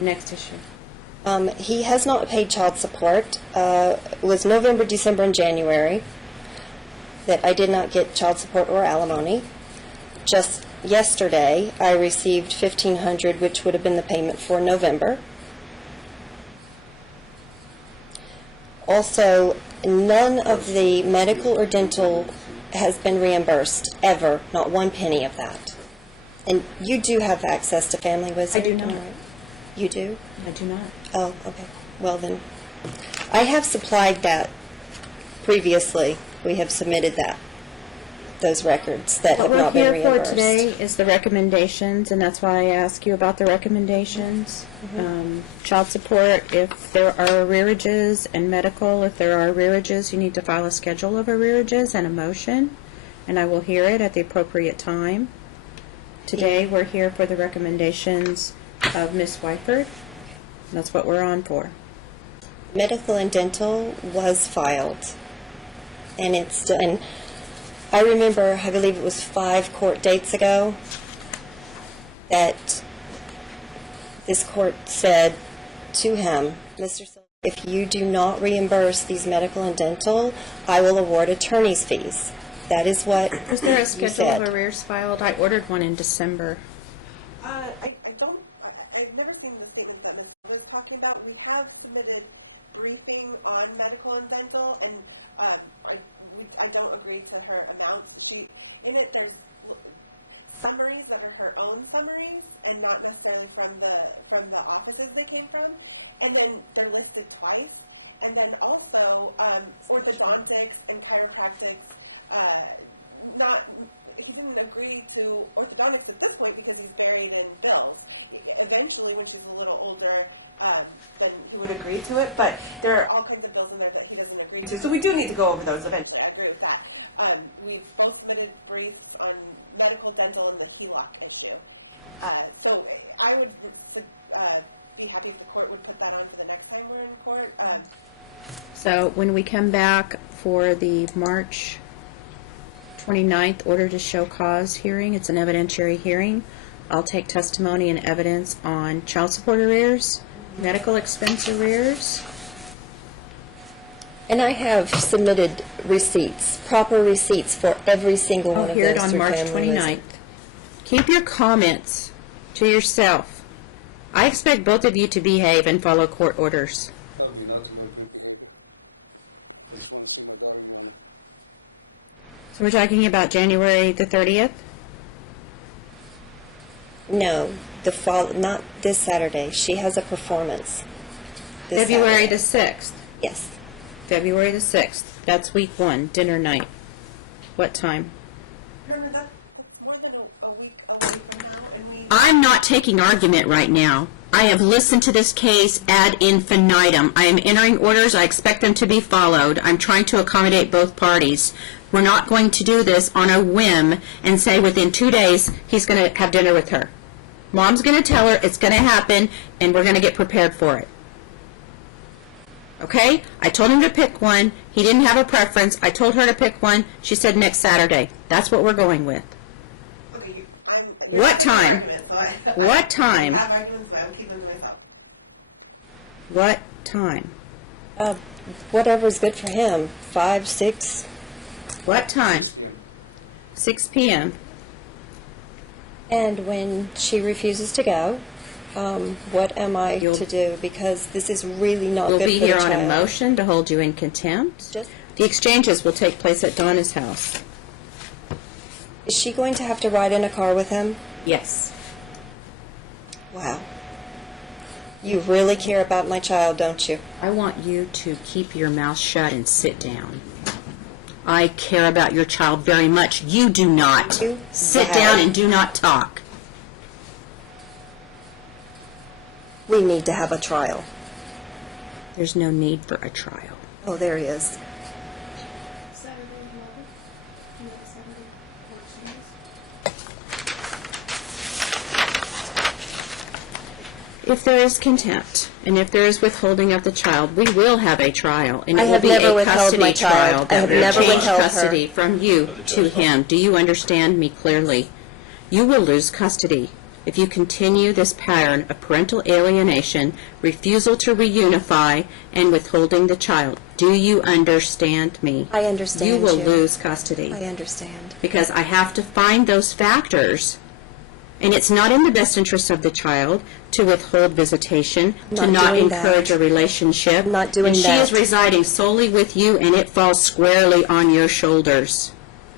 Next issue. He has not paid child support. It was November, December, and January that I did not get child support or alimony. Just yesterday, I received $1,500, which would have been the payment for November. Also, none of the medical or dental has been reimbursed, ever, not one penny of that. And you do have access to Family Wisdom? I do not. You do? I do not. Oh, okay. Well, then, I have supplied that previously. We have submitted those records that What have we're not been here for reimbursed. today is the recommendations, and that's why I ask you about the recommendations. Child support, if there are arrearages, and medical, if there are arrearages, you need to file a schedule of arrearages and a motion, and I will hear it at the appropriate time. Today, we're here for the recommendations of Ms. Wyford. That's what we're on for. Medical and dental was filed, and it's still, and I remember, I believe it was 5 court dates ago, that this court said to him, Mr. Silver, if you do not reimburse these medical and dental, I will award attorney's fees. That is what Was there you a schedule of said. arrears filed? I ordered one in December. I've never seen the statement that Ms. was talking about. We have submitted briefing on medical and dental, and I don't agree to her amounts. There's summaries that are her own summaries, and not necessarily from the offices they came from, and then they're listed twice. And then also orthodontics and chiropractics. He didn't agree to orthodontics at this point because he's buried in bills. Eventually, when she's a little older, then he would agree to it. But there are all kinds of bills in there that he doesn't agree to. So we do need to go over those eventually. I agree with that. We've both submitted briefs on medical, dental, and the HELOC issue. So I would be happy if the court would put that on for the next time we're in court. So when we come back for the March 29th order to show cause hearing, it's an evidentiary hearing, I'll take testimony and evidence on child support arrears, medical expense arrears. And I have submitted receipts, proper receipts for every single one I'll of hear those. it on through March Family 29th. Wisdom. Keep your comments to yourself. I expect both of you to behave and follow court orders. That would be nothing but good behavior. I just want to see my daughter, Your Honor. So we're talking about January the 30th? No, not this Saturday. She has a performance. this February Saturday. the 6th. Yes. February the 6th. That's week 1, dinner night. What time? Remember, that's more than a week away from now, and I'm not taking argument right now. I have listened to this case ad infinitum. I am entering orders. I expect them to be followed. I'm trying to accommodate both parties. We're not going to do this on a whim and say within 2 days he's going to have dinner with her. Mom's going to tell her it's going to happen, and we're going to get prepared for it. Okay? I told him to pick one. He didn't have a preference. I told her to pick one. She said next Saturday. That's what we're going with. okay, What you're not taking time? arguments, so What time? I have arguments, but I will keep them to myself. What time? Whatever's good for him. 5, 6. What time? 6 p.m. 6 p.m. And when she refuses to go, what am I You'll- to do? Because this is really not We'll good be for the here on a child. motion to hold you in contempt. Just- The exchanges will take place at Donna's house. Is she going to have to ride in a car with him? Yes. Wow. You really care about my child, don't you? I want you to keep your mouth shut and sit down. I care about your child very much. You do not. You? Sit down and do not talk. We need to have a trial. There's no need for a trial. Oh, there he is. Saturday 11th. Do you have a Saturday court exchanges? If there is contempt, and if there is withholding of the child, we will have a trial, and I it will have be never a withheld custody my child. trial I that have will never change withheld her. custody from you to him. Do you understand me clearly? You will lose custody if you continue this pattern of parental alienation, refusal to reunify, and withholding the child. Do you understand me? I understand You will you. lose custody. I understand. Because I have to find those factors, and it's not in the best interest of the child to withhold visitation, to Not not doing encourage that. a relationship. I'm not doing And she is that. residing solely with you, and it falls squarely on your shoulders.